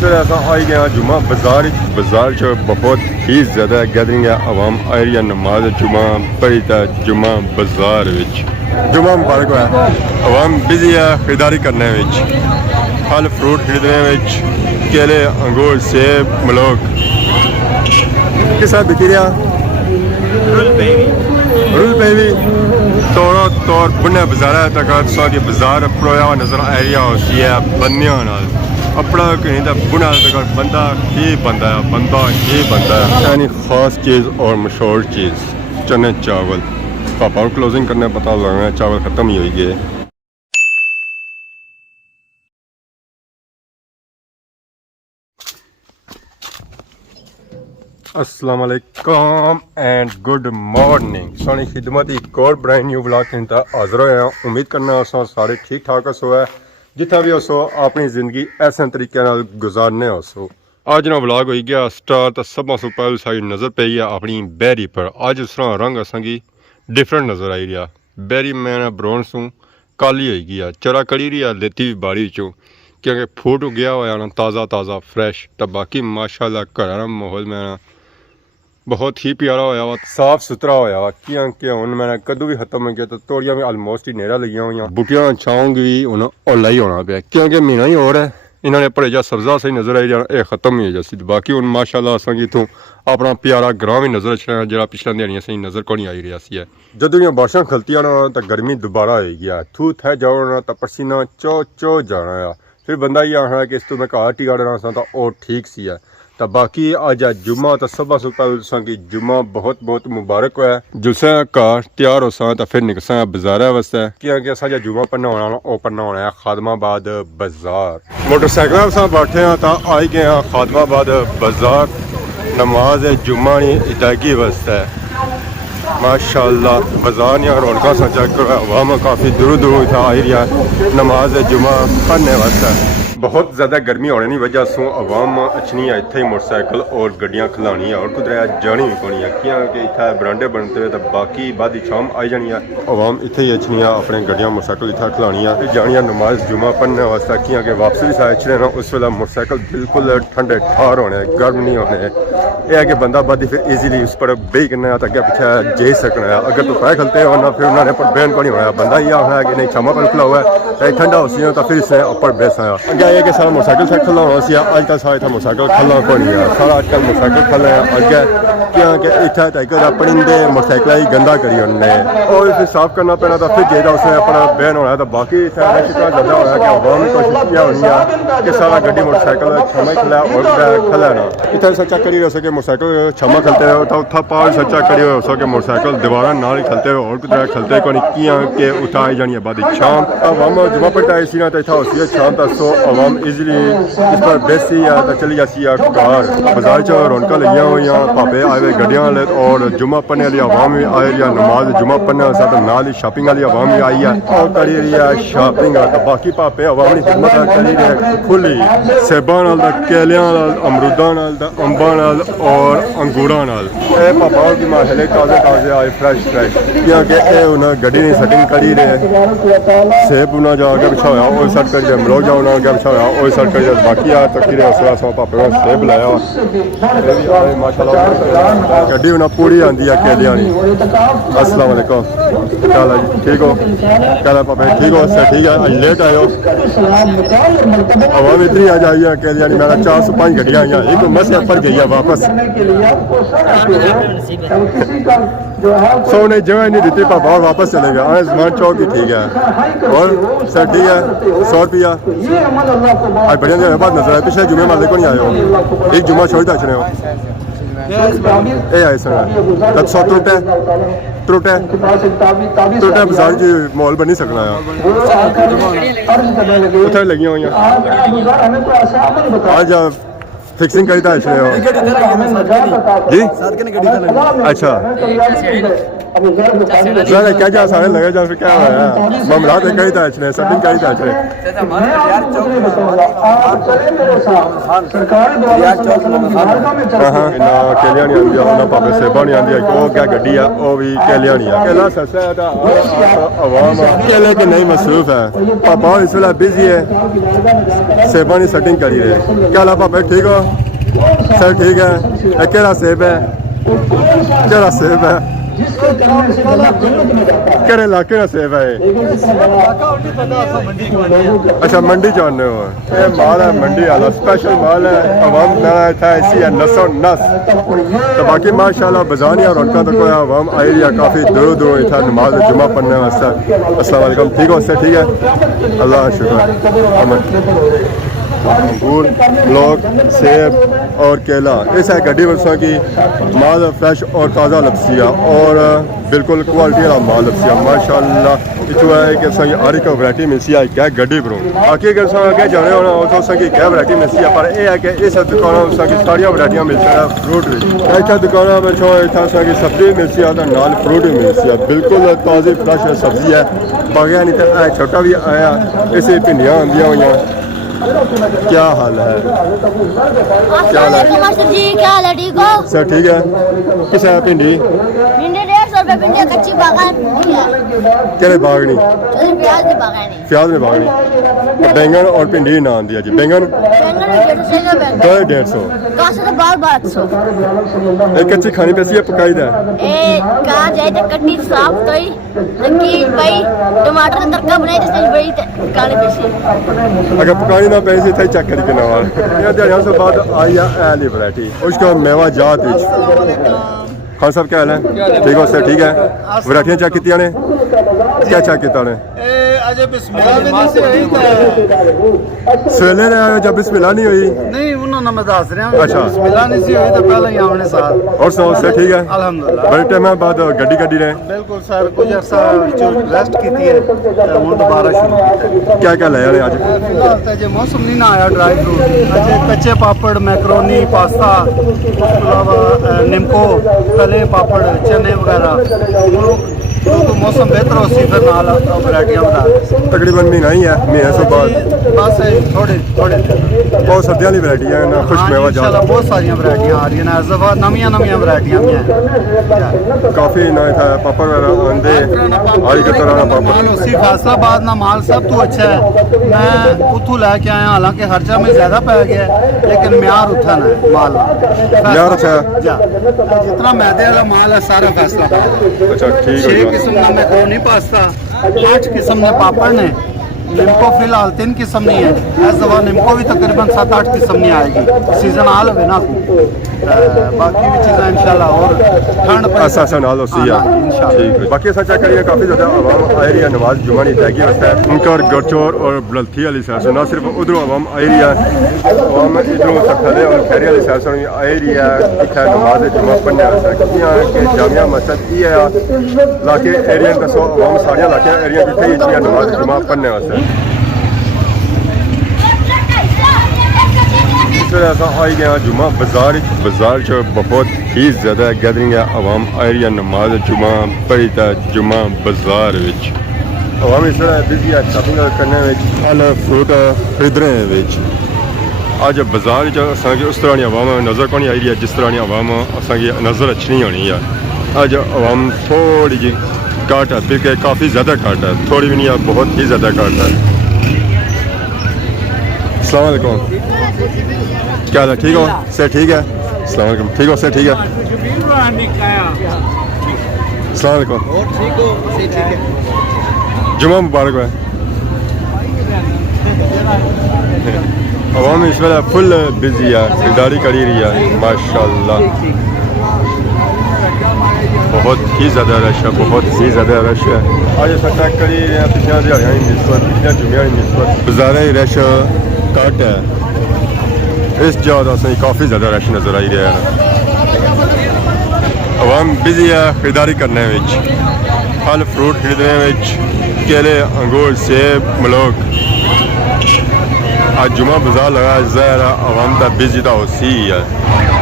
आई गए जुमा बाजार च बहुत ही ज़्यादा गैदरिंग है आवाम आई रही है नमाज जुमा पढ़ी था जुमा बाजार जुमा मुबारक है आवाम बिजी है खरीदारी करने फल फ्रूट खरीदने केले अंगूर सेब मलोक किस साथ बिकी रहा रुल भी तौर बुने बाजार तक की बाजार पड़ोया हुआ नजर आ रहा होती है बंदियों अपना कहीं तो बुना तक बंदा ही बनता है यानी ख़ास चीज़ और मशहूर चीज़ चने चावल पापा क्लोजिंग करने पता लगा चावल ख़त्म ही हो गए। अस्सलाम वालेकुम एंड गुड मॉर्निंग सोनी खिदमत एक और ब्रांड न्यू ब्लॉग के हाजिर होया उम्मीद करना सारे ठीक ठाक हसो है जितना भी हसो अपनी जिंदगी ऐसे तरीके नाल गुजारने हसो। अज ना ब्लॉग हो गया स्टार्ट तो सब तो पहले सारी नज़र पई है अपनी बैरी पर अज उस तरह रंग असांगी डिफरेंट नज़र आई रहा बैरी मैं ब्राउन सूँ काली हो गई चरा कड़ी रही है लेती भी बाड़ी चो क्योंकि फूट गया होया ना ताज़ा फ्रैश तो बाकी माशाल्लाह घर का माहौल मैं बहुत ही प्यारा होया वा साफ सुथरा होया वा क्योंकि हुण मैंने कद्दू भी खत्म हो गया तो तोड़ियां भी ऑलमोस्ट ही नेरा लगियां हुई बूटियां छाऊंग भी हुण ओला ही होना पे क्योंकि महीना ही और है इन्होंने भरे जा सब्जा सही नजर आई जाना ये खत्म ही हो जासी बाकी हुण माशाल्लाह असांगी इत्थों अपना प्यारा ग्रां भी नजर अच्छा जो पिछला दिहाड़ियां सही नजर को नहीं आई रही सी है जदों दियां बारिशां खलतियां ना तो गर्मी दोबारा हो गया थू थे जाओ ना तो पसीना चो जाना है फिर बंदा ये आखना कि इस तो मैं घर टिकाड़ना सा तो और ठीक सी है तो बाकी अज जुम्मा तो सब की जुम्मा बहुत मुबारक है जुस्सा घर तैयार हो सा तो फिर निकसा बाजार वास्ते क्योंकि असा जो जुम्मा पढ़ना होना वह पढ़ना होना है खादमाबाद बाजार मोटरसाइकिल से बैठे हैं तो आई गए हैं खादमाबाद बाजार नमाज जुम्मा अदायगी वास्ते माशाल्लाह बाजार ने रौनक सा चेक करो अवाम काफ़ी दूर आई रही है नमाज जुम्मा पढ़ने वास्ते बहुत ज़्यादा गर्मी होने की वजह से अवाम अचनी है इतने ही मोटरसाइकिल और गड्डियां खिलानी है और कुदरा जानी भी पौनी है क्योंकि इतना बरांडे बनते हुए तो बाकी बाद शाम आई जानी है अवाम इतने ही अचनी है अपने गड्डियां मोटरसाइकिल इतना खिलानी है जानी है नमाज जुमा पढ़ने वास्ते क्योंकि वापसी भी सारे अचने ना उस वेला मोटरसाइकिल बिल्कुल ठंडे ठार होने गर्म नहीं होने यह है कि बंदा बाद फिर ईजीली उस पर बेही करना तो अगर पीछे जे सकना है अगर तो पै खलते होना फिर उन्होंने पर बैन को नहीं होना बंदा ये आखना है कि नहीं छमा पर खुला हुआ है ठंडा हो सी तो फिर इसने ऊपर बेस आया अगर ये कि सारा मोटरसाइकिल से खला होना सी अजकल सारा इतना मोटरसाइकिल खला को नहीं है सारा अजकल मोटरसाइकिल खला है अगे क्योंकि इतना तक परिंदे मोटरसाइकिल ही गंदा करी उन्हें और फिर साफ करना पैना तो फिर जेदा उसने अपना बैन होना तो बाकी इतना ज़्यादा होना कि अवाम की कोशिश यह होनी है कि सारा गड्डी मोटरसाइकिल छमा खिला और खला ना इतना सच्चा करी हो सके मोटरसाइकिल छमा खलते हो तो उठा पार सच्चा करी हो सके मोटरसाइकिल दीवारा नाल ही खलते हो और कुछ खलते को नहीं किया कि उठा आई जानी है बाद शाम अवाम जुमा पड़ता है इसी ना तो इतना होती है शाम तक सो अवाम इजीली इस पर बेसी है तो चली जाती है कार बाजार च रौनक लगिया हुई भापे आए हुए गड्डियां वाले और जुमा पढ़ने वाली अवाम भी आई रही है नमाज जुमा पढ़ने वाले नाल ही शॉपिंग वाली अवाम भी आई है और करी रही है शॉपिंग तो बाकी भापे अवाम की खिदमत करी रही है खुली सेबां नाल केलियां नाल अमरूदां नाल अंबां नाल और अंगूरां नाल भापा की माशाल्लाह ताज़े आए फ्रैश क्योंकि उन्हें गड्डी नहीं सेटिंग करी रहे सेब उन्हें जाके बिछा हुआ वो सट कर मलोक जाओ उन्हें आगे बिछा हुआ वो सट कर बाकी आ तकी रहा सो भापे को सेब लाया माशाल्लाह गड्डी उन्हें पूरी आती है केलियां अस्सलाम वालेकुम क्या हाल है ठीक हो क्या हाल पापा ठीक हो सर ठीक है अज लेट आयो हवा भी इतनी आ जाई है केलियां मेरा 405 गड्डियां आई एक मस पर गई है वापस सो ने जगह नहीं दी पापा और वापस चले गया स्मार्ट चौक ही ठीक है और सर ठीक है 100 रुपया आज बढ़िया दिन बाद नजर आया पिछले जुमे मालिक को नहीं आए हो एक जुमा छोड़ दे हो ए आए सर तब 100 त्रुटे बाजार की माहौल बनी सकना है उधर लगी हुई आज फिक्सिंग करीदा इसने हो जी अच्छा ज़रा क्या जा सारे लगे जा फिर क्या हुआ मामला तो करीदा इसने सेटिंग करीदा इसने हाँ ना केलिया नहीं आती ना पापे सेबा नहीं आती वो क्या गड्डी है वो भी केलिया नहीं है केला सस्ता है आवाम केले के नहीं मसरूफ है पापा इस वेला बिजी है सेबा नहीं सेटिंग करी है क्या ला पापा ठीक हो सर ठीक है केड़ा सेब है केड़ा सेब है केड़े इलाके का सेब है अच्छा मंडी जाने हो ये माल है मंडी वाला स्पेशल माल है अवाम था ऐसी है नसो नस तो बाकी माशाल्लाह बजानी और उनका तो कोई अवाम आई रही है काफ़ी दूर दूर था नमाज जुमा पढ़ने वास्ते अस्सलाम वालेकुम ठीक हो उससे ठीक है अल्लाह शुक्र अंगूर लोग सेब और केला इस है गड्डी वर्षा की माल फ्रेश और ताज़ा लपसिया और बिल्कुल क्वालिटी वाला माल लपसिया माशाल्लाह इतना है कि सही हर एक वैरायटी मिलती है क्या गड्डी पर बाकी अगर अगर जाने होना तो सही क्या वैरायटी मिलती है पर यह है कि इस दुकान की सारिया वैरायटियाँ मिलती है फ्रूट भी इतना दुकान में छो इतना सब्जी मिलती है तो नाल फ्रूट भी मिलती है बिल्कुल ताज़ी फ्रेश सब्जी है बाकी नहीं तो छोटा भी आया इसे भिंडियाँ आंदियाँ हुई क्या हाल है क्या हाल है क्या हाल है ठीक हो सर ठीक है किस है भिंडी भिंडी 150 रुपए भिंडी कच्ची बागान केड़े बागनी प्याज की बागान प्याज में बागनी बैंगन और भिंडी ना आंदी है जी बैंगन 150 कहाँ से तो बार 100 कच्ची खानी पैसी है पकाई दा ए कहाँ जाए तो कट्टी साफ तोई लकीर भाई टमाटर का तड़का बनाई जिसने बड़ी काली पैसी अगर पकानी ना पैसे थे चेक करके ना वाल ये दिहाड़ियों से बाद आई है एली वैरायटी उसका मेवा जात विच खान साहब क्या हाल है ठीक हो सर ठीक है वैरायटियां चेक कीतियां ने क्या चेक कीता ने अजय बिस्मिल्लाह नहीं से हुई सवेले ने जब बिस्मिल्लाह नहीं हुई नहीं उन्होंने मैं दस रहा अच्छा बिस्मिल्लाह नहीं से हुई तो पहले ही हमने साथ और सुनाओ सर ठीक है अल्हम्दुलिल्लाह बड़े टाइम बाद गड्डी गड्डी ने बिल्कुल सर कुछ अर्सा रेस्ट की थी हूँ दोबारा शुरू क्या क्या लाया ने आज फिलहाल तो जो मौसम नहीं ना आया ड्राई फ्रूट अजय कच्चे पापड़ मैक्रोनी पास्ता उसके अलावा निम्को तले पापड़ चने वगैरह तो मौसम बेहतर हो सी फिर नाल वैरायटियां बना तकरीबन महीना ही है महीने से बाद बस थोड़े बहुत सर्दियों वाली वैरायटी है ना खुश मेवा जात बहुत सारिया वैरायटियां आ रही हैं इस दफा नवियां वैरायटियां भी हैं काफी ना था पापड़ वगैरह आंदे हरी का तरह पापड़ उसी फैसलाबाद ना माल सब तो अच्छा है मैं उतू लेके आया हालांकि खर्चा में ज्यादा पै गया लेकिन म्यार उठा ना माल म्यार अच्छा जितना मैदे वाला माल है सारा फैसलाबाद अच्छा ठीक है 6 किस्म का मैक्रोनी पास्ता 8 किस्म के पापड़ ने निम्को फिलहाल 3 किस्म नहीं है इस दफा निम्को भी तकरीबन 7-8 किस्म नहीं आएगी सीजन आल हो ना बाकी भी चीज़ें इंशाल्लाह और ठंड ऐसा नाल होती है ठीक है बाकी ऐसा चेक करिए काफ़ी ज़्यादा आवाम आई रही है नमाज जुमा नहीं जाएगी वैसे उनका गड़चौर और बलथी वाली साइड से ना सिर्फ उधरों आवाम आई रही है आवाम इधरों सखले और खैरी वाली साइड से आई रही है इतना नमाज जुमा पढ़ने कि जामिया मस्जिद ये है लाके एरिया दसो आवाम सारिया लाके एरिया जितने नमाज जुमा पढ़ने वास्ते ऐसा आई गया जुमा बाजार बहुत ही ज़्यादा गैदरिंग है आवाम आई रही है नमाज जुमा पढ़ी था जुमा बाजार आवाम इस तरह बिजी है शॉपिंग करने फल फ्रूट खरीदने अज बाजार उस तरह की आवाम नज़र को नहीं आई रही है जिस तरह की आवाम असांगी नज़र अच्छी होनी है अज आवाम थोड़ी जी घट है बिल्कुल काफ़ी ज़्यादा घट है थोड़ी भी नहीं है बहुत ही ज़्यादा घट है अस्सलाम वालेकुम क्या हाल है ठीक हो सर ठीक है अस्सलाम वालेकुम ठीक हो सर ठीक है अस्सलाम वालेकुम जुमा मुबारक है आवाम इस वेला फुल बिजी है खरीदारी करी रही है माशाल्लाह बहुत ही ज़्यादा रश है बहुत ही ज़्यादा रश है आज ऐसा चेक करी पिछले दिहाड़ियाँ नस्बत पिछले जुम्मे नस्बत बाजारे रश घट है इस जगह से काफ़ी ज़्यादा रश नज़र आई रहा है आवाम बिजी है खरीदारी करने में फल फ्रूट खरीदने में केले अंगूर सेब मलोक आज जुमा बाजार लगा ज़रा आवाम का बिजी तो सी है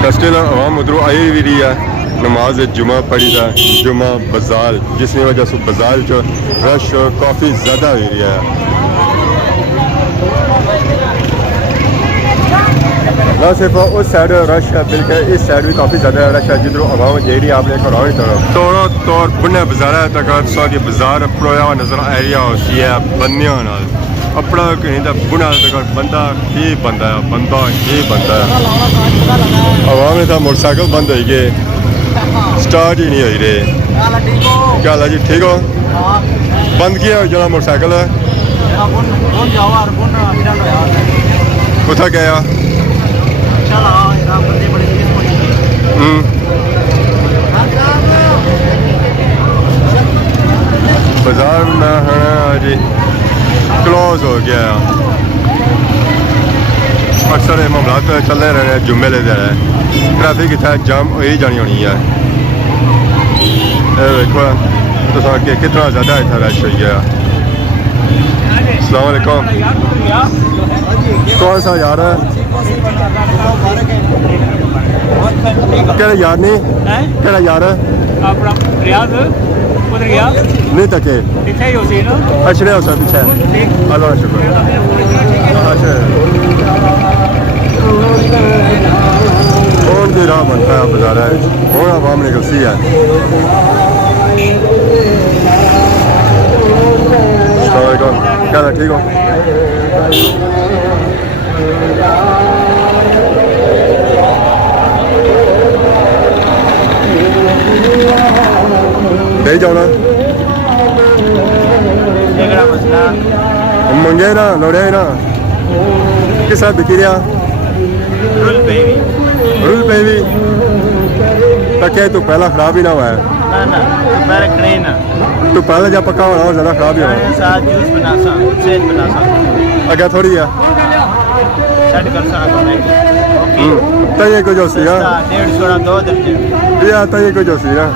कस्टल आवाम उधरों आई भी रही है नमाज जुमा पढ़ी था जुमा बाजार जिसकी वजह से बाजार जो रश काफ़ी ज़्यादा हो रही है ना सिर्फ उस साइड रश है बल्कि इस साइड भी काफ़ी ज़्यादा रश है जिधरों आवाम जी आपने घरों तरफ तौर तौर बुने बाजार तक सारी बाजार पड़ोया हुआ नजर आ रहा होती है बंदियों नाल अपना कहीं तो बुना तक बंदा ही बनता है बंदा ही बनता है आवाम ने तो मोटरसाइकिल बंद हो गए स्टार्ट ही नहीं हो रहे क्या हाल है जी ठीक हो बंद किया हो जरा मोटरसाइकिल उठा गया बाजार में है जी क्लोज हो गया अक्सर ये मामलात चलते रहने जुम्मे लेते रहे ट्रैफिक इतना जाम हो ही जानी होनी है देखो तो कि कितना ज़्यादा इतना रश हो गया अस्सलाम वालेकुम कौन सा यार है केड़ा यार नहीं केड़ा यार है अपना रियाज उधर गया नहीं तके पीछे ही होती ना अच्छे हो सर पीछे अल्लाह का शुक्र अच्छा कौन दी राह बनता है बाजार है कौन आवाम निकलती है क्या ठीक हो नहीं जाना मंगे ना लौड़े ना किस साथ बिकी रहा रुल पे भी तके तू पहला खराब ही ना हुआ है ना पहले खड़े ना तू पहले जब पक्का होना और ज़्यादा खराब ही होना साथ जूस बना सा सेट बना सा अगर थोड़ी है सेट कर सा तो ये कुछ होती है 150 2 दर्जन ये आता ये कुछ होती है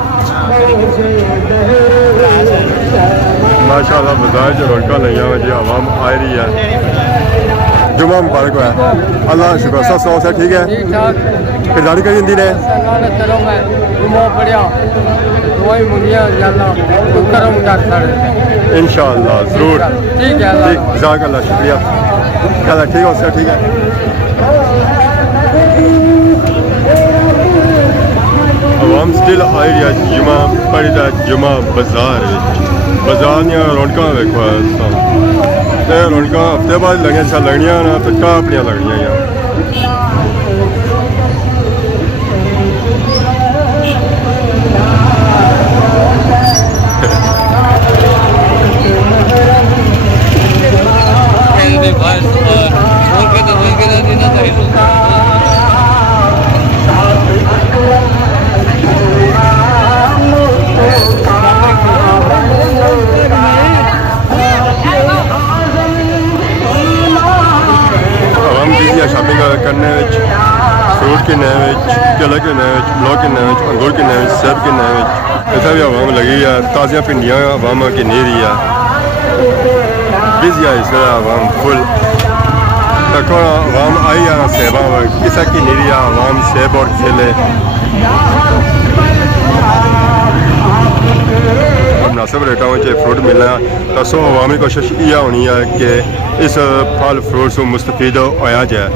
माशाल्लाह बाजार जो रौनक लगी हुई जी आवाम आ रही है जुमा मुबारक है अल्लाह का शुक्र सब सौ से ठीक है खरीदारी करी हिंदी ने इंशाअल्लाह ज़रूर ठीक जज़ाकल्लाह शुक्रिया क्या ठीक हो सर ठीक है आवाम स्टिल आई रही है जुमा पढ़ी जुमा बाजार बाजार दी रौनक वेखो रौनक हफ्ते बाद लगनिया ना तो क्या अपनिया लगनिया शॉपिंग करने फ्रूट किन्ने केले किन्ने ब्लॉक किन्ने अंगूर किन्ने सेब किन्ने इतना भी आवाम लगी है ताज़ियाँ भिंडियाँ आवाम किन्नी रही है बिजी है इस आवाम फुल देखो आवाम आई है सेबा किसा किन्नी रही है आवाम सेब और केले मुनासिब रेटों में फ्रूट मिलना तो सो अवामी कोशिश यह होनी है कि इस फल फ्रूट से मुस्तफीद होया जाए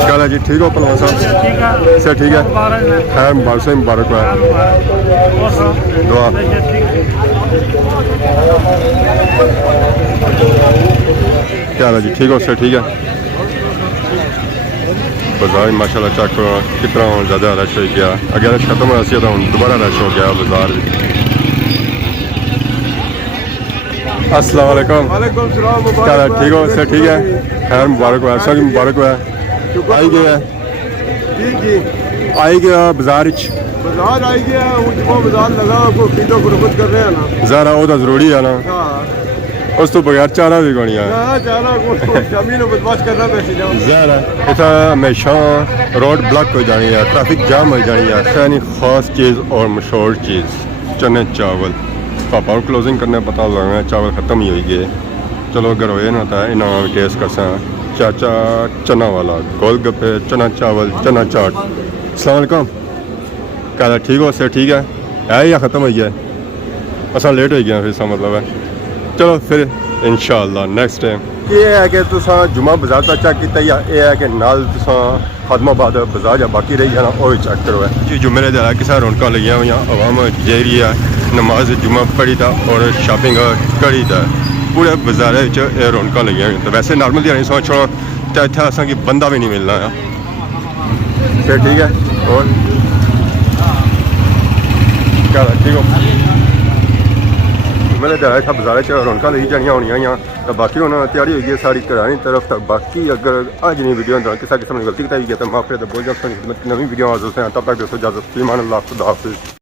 क्या जी ठीक हो पलवान साहब सर ठीक है खैर मुबारक से मुबारक है दुआ क्या जी ठीक हो सर ठीक है बाजार माशाल्लाह चेक करो कितना ज़्यादा रश हो गया अगर रश खत्म हो तो दोबारा रश हो गया बाजार अस्सलाम वालेकुम क्या ठीक हो सर ठीक है खैर मुबारक हुआ सब मुबारक हुआ आई गया आई गया बाजार आई गया बाजार लगा खरीदो फरोख्त कर रहे हैं ना ज़रा वो तो जरूरी है ना उस तो बगैर चारा भी कोनी है ज़रा इतना हमेशा रोड ब्लॉक हो जानी है ट्रैफिक जाम हो जानी है यानी ख़ास चीज़ और मशहूर चीज़ चने चावल पापा क्लोजिंग करने पता लगा चावल ख़त्म ही हो गए चलो अगर होए ना तो इन्हों भी टेस्ट कर सा चाचा चना वाला गोलगप्पे चना चावल चना चाट। अस्सलाम वालेकुम क्या ठीक हो सर ठीक है या ख़त्म हो गया असा लेट हो गया फिर इसका मतलब है चलो फिर इंशाअल्लाह नेक्स्ट टाइम ये है कि तुसा जुमा बाजार का चेक किया या ये है कि नाल तुसा खादमाबाद बाजार या बाकी रही जाना वो चेक करो है जी जुमे दिन किसा रौनक लगी हुई अवाम जेरी है नमाज जुमा पढ़ी था और शॉपिंग करी था पूरे बाजार रौनक लगी हुई तो वैसे नॉर्मल दिहाड़ी सौ छोड़ो तो इतना असा कि बंदा भी नहीं मिलना है फिर ठीक है और क्या ठीक हो मेरे दिहाड़े था बाजार रौनक लगी जानिया होनी तो बाकी हम तैयारी हुई है सारी घरानी तरफ तक बाकी अगर अज नहीं वीडियो अंदर किसी किस्म की गलती बताई गई तो माफी तो बोल जाओ नवी वीडियो हाजिर से तब तक दोस्तों इजाजत ईमान अल्लाह खुदा हाफिज़।